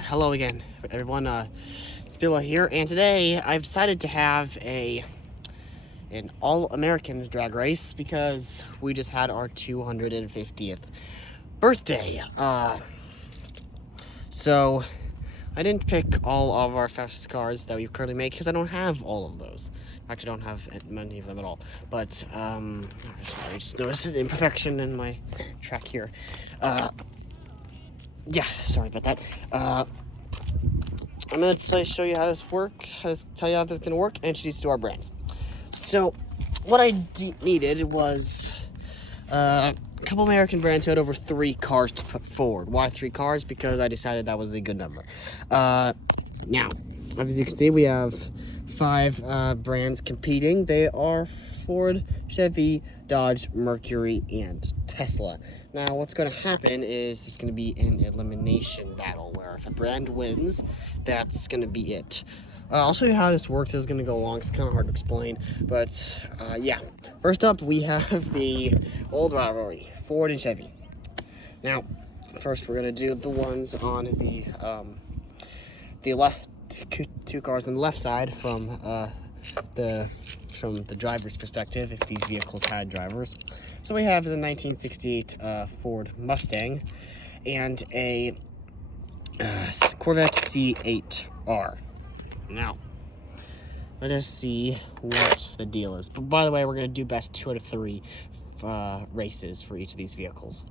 Hello again, everyone. It's Bill here, and today I've decided to have an all-American drag race because we just had our 250th birthday. So I didn't pick all of our fastest cars that we currently make because I don't have all of those. Actually, I don't have many of them at all. But sorry, I just noticed an imperfection in my track here. Yeah, sorry about that. I'm going to show you how this works, tell you how this is going to work, and introduce you to our brands. So, what I needed was a couple American brands who had over 3 cars to put forward. Why 3 cars? Because I decided that was a good number. Now, as you can see, we have 5 brands competing. They are Ford, Chevy, Dodge, Mercury, and Tesla. Now, what's going to happen is it's going to be an elimination battle where if a brand wins, that's going to be it. I'll show you how this works. It's going to go long. It's kind of hard to explain, but yeah. First up, we have the old rivalry, Ford and Chevy. Now, first we're going to do the ones on the left, 2 cars on the left side from the driver's perspective, if these vehicles had drivers. So we have the 1968 Ford Mustang and a Corvette C8R. Now, let us see what the deal is. But by the way, we're going to do best 2 out of 3 races for each of these vehicles.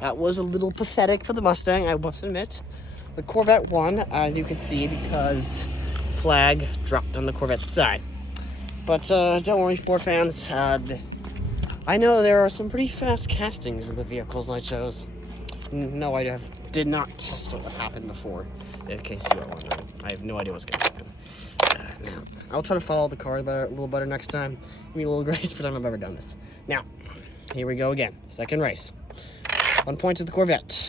That was a little pathetic for the Mustang, I must admit. The Corvette won, as you can see, because flag dropped on the Corvette's side. But don't worry, Ford fans. I know there are some pretty fast castings of the vehicles I chose. No, I did not test what happened before, in case you are wondering. I have no idea what's going to happen. Now, I'll try to follow the car a little better next time. Give me a little grace for time I've ever done this. Now, here we go again. Second race. 1 point to the Corvette.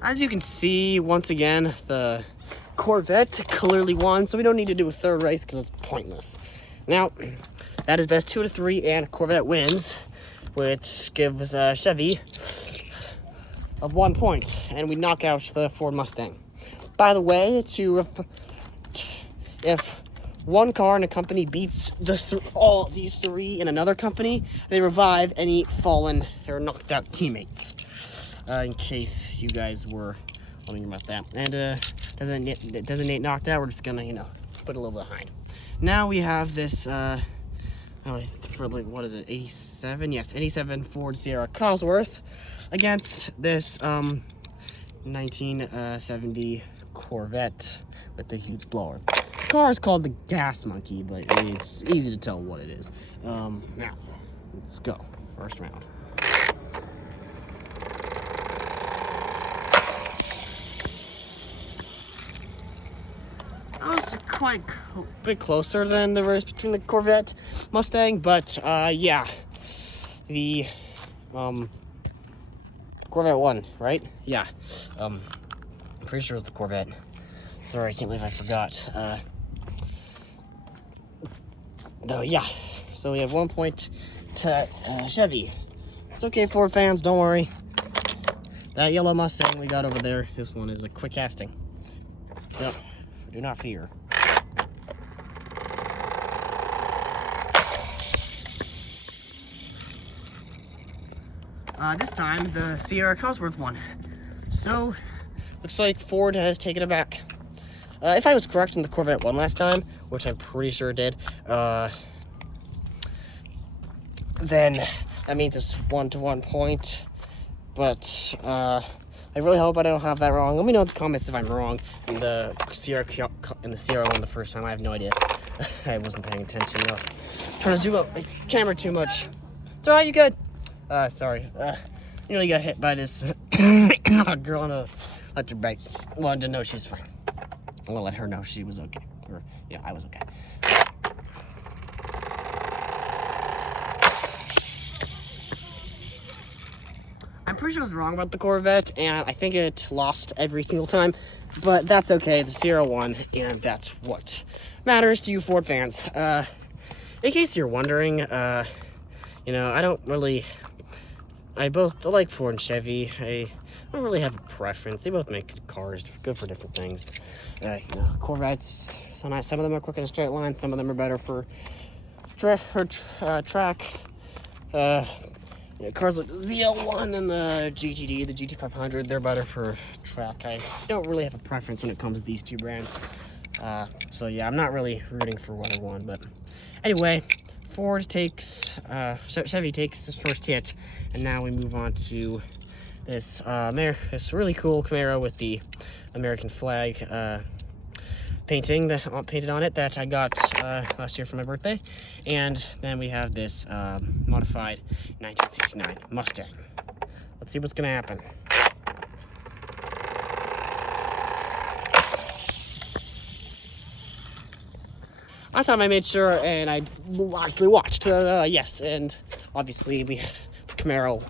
As you can see, once again, the Corvette clearly won, so we don't need to do a third race because it's pointless. Now, that is best 2 out of 3, and Corvette wins, which gives Chevy of 1 point, and we knock out the Ford Mustang. By the way, if one car in a company beats all these 3 in another company, they revive any fallen or knocked out teammates. In case you guys were wondering about that. And doesn't Nate knocked out, we're just gonna, put a little behind. Now we have this, what is it, 87? Yes, 87 Ford Sierra Cosworth against this 1970 Corvette with the huge blower. The car is called the Gas Monkey, but it's easy to tell what it is. Now, let's go. First round. That was quite a bit closer than the race between the Corvette Mustang, but yeah, the Corvette won, right? Yeah, I'm pretty sure it was the Corvette. Sorry, I can't believe I forgot. Though, yeah, so we have 1 point to Chevy. It's okay, Ford fans, don't worry. That yellow Mustang we got over there, this one is a quick casting. Yep. Do not fear. This time, the Sierra Cosworth won. So, looks like Ford has taken it back. If I was correct and the Corvette won last time, which I'm pretty sure it did, then that means it's 1-1 point. But, I really hope I don't have that wrong. Let me know in the comments if I'm wrong. And the Sierra won the first time. I have no idea. I wasn't paying attention enough. Trying to zoom up my camera too much. It's alright, you good? Sorry. Nearly got hit by this girl on a electric bike. Wanted to know she was fine. I'm gonna let her know she was okay. Or, I was okay. I'm pretty sure I was wrong about the Corvette, and I think it lost every single time. But that's okay. The Sierra won, and that's what matters to you Ford fans. In case you're wondering, you know, I both like Ford and Chevy. I don't really have a preference. They both make good cars, good for different things. You know, Corvettes, so nice. Some of them are quick in a straight line. Some of them are better for track. You know, cars like the ZL1 and the GTD, the GT500, they're better for track. I don't really have a preference when it comes to these two brands. So yeah, I'm not really rooting for either one. But anyway, Chevy takes his first hit, and now we move on to this really cool Camaro with the American flag painting painted on it that I got last year for my birthday. And then we have this modified 1969 Mustang. Let's see what's gonna happen. I thought I made sure, and I actually watched. Yes, and obviously the Camaro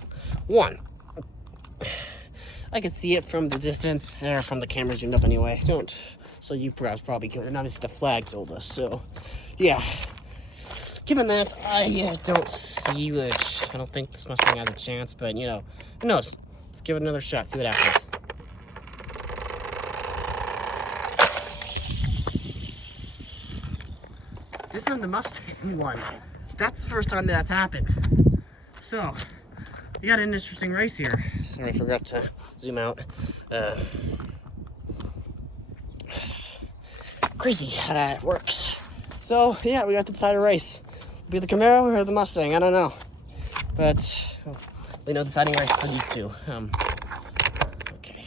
won. I could see it from the distance, or from the camera zoomed up anyway. So you probably could, and obviously the flag told us. So, yeah. Given that, I don't see which. I don't think this Mustang has a chance, but you know, who knows? Let's give it another shot. See what happens. This time the Mustang won. That's the first time that's happened. So, we got an interesting race here. Sorry, I forgot to zoom out. Crazy how that works. So, yeah, we got to decide a race. Be the Camaro or the Mustang, I don't know. But, we know the deciding race for these two. Okay.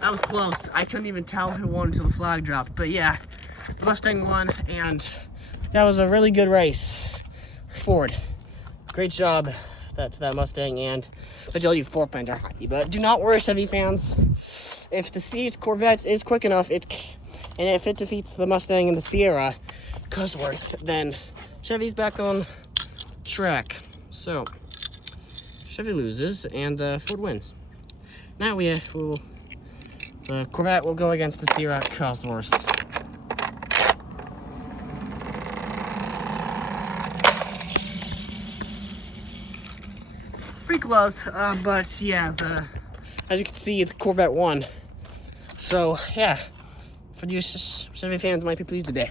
That was close. I couldn't even tell who won until the flag dropped. But yeah, the Mustang won, and that was a really good race. Ford, great job to that Mustang, and I tell you, Ford fans are happy. But do not worry, Chevy fans. If the Corvette is quick enough, and if it defeats the Mustang and the Sierra Cosworth, then Chevy's back on track. So Chevy loses, and Ford wins. Now the Corvette will go against the Sierra Cosworth. Pretty close, but yeah, as you can see, the Corvette won. So yeah, for you Chevy fans might be pleased today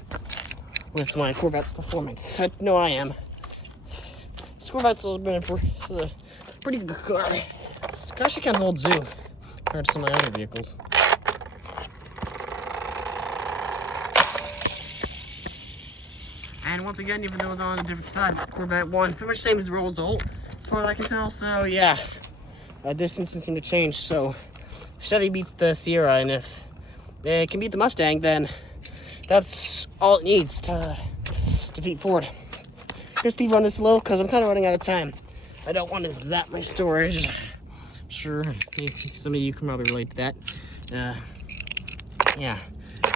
with my Corvette's performance. I know I am. This Corvette's been a pretty good car. It's actually kind of old zoo compared to some of my other vehicles. And once again, even though it was on a different side, Corvette won. Pretty much the same as the result, as far as I can tell. So yeah, distance didn't seem to change. So Chevy beats the Sierra, and if it can beat the Mustang, then that's all it needs to defeat Ford. I'm gonna speed run this a little because I'm kind of running out of time. I don't want to zap my storage. I'm sure some of you can probably relate to that. Yeah,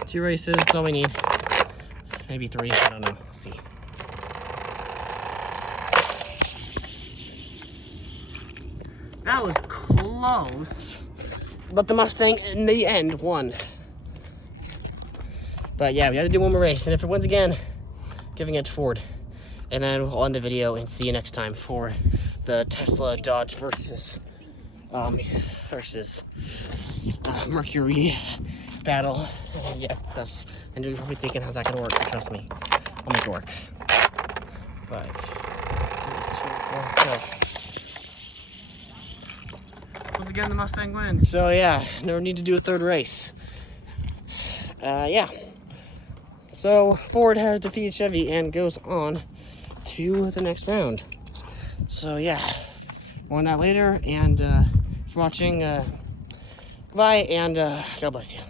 2 races, that's all we need. Maybe 3, I don't know. We'll see. That was close, but the Mustang in the end won. But yeah, we got to do one more race, and if it wins again, giving it to Ford. And then we'll end the video and see you next time for the Tesla Dodge versus Mercury battle. Yeah, and you're probably thinking, how's that gonna work? But trust me, I'll make it work. 5, 3, 2, 1, go. Once again, the Mustang wins. So yeah, no need to do a third race. Yeah. So Ford has defeated Chevy and goes on to the next round. So yeah, more on that later. And for watching, bye, and God bless you.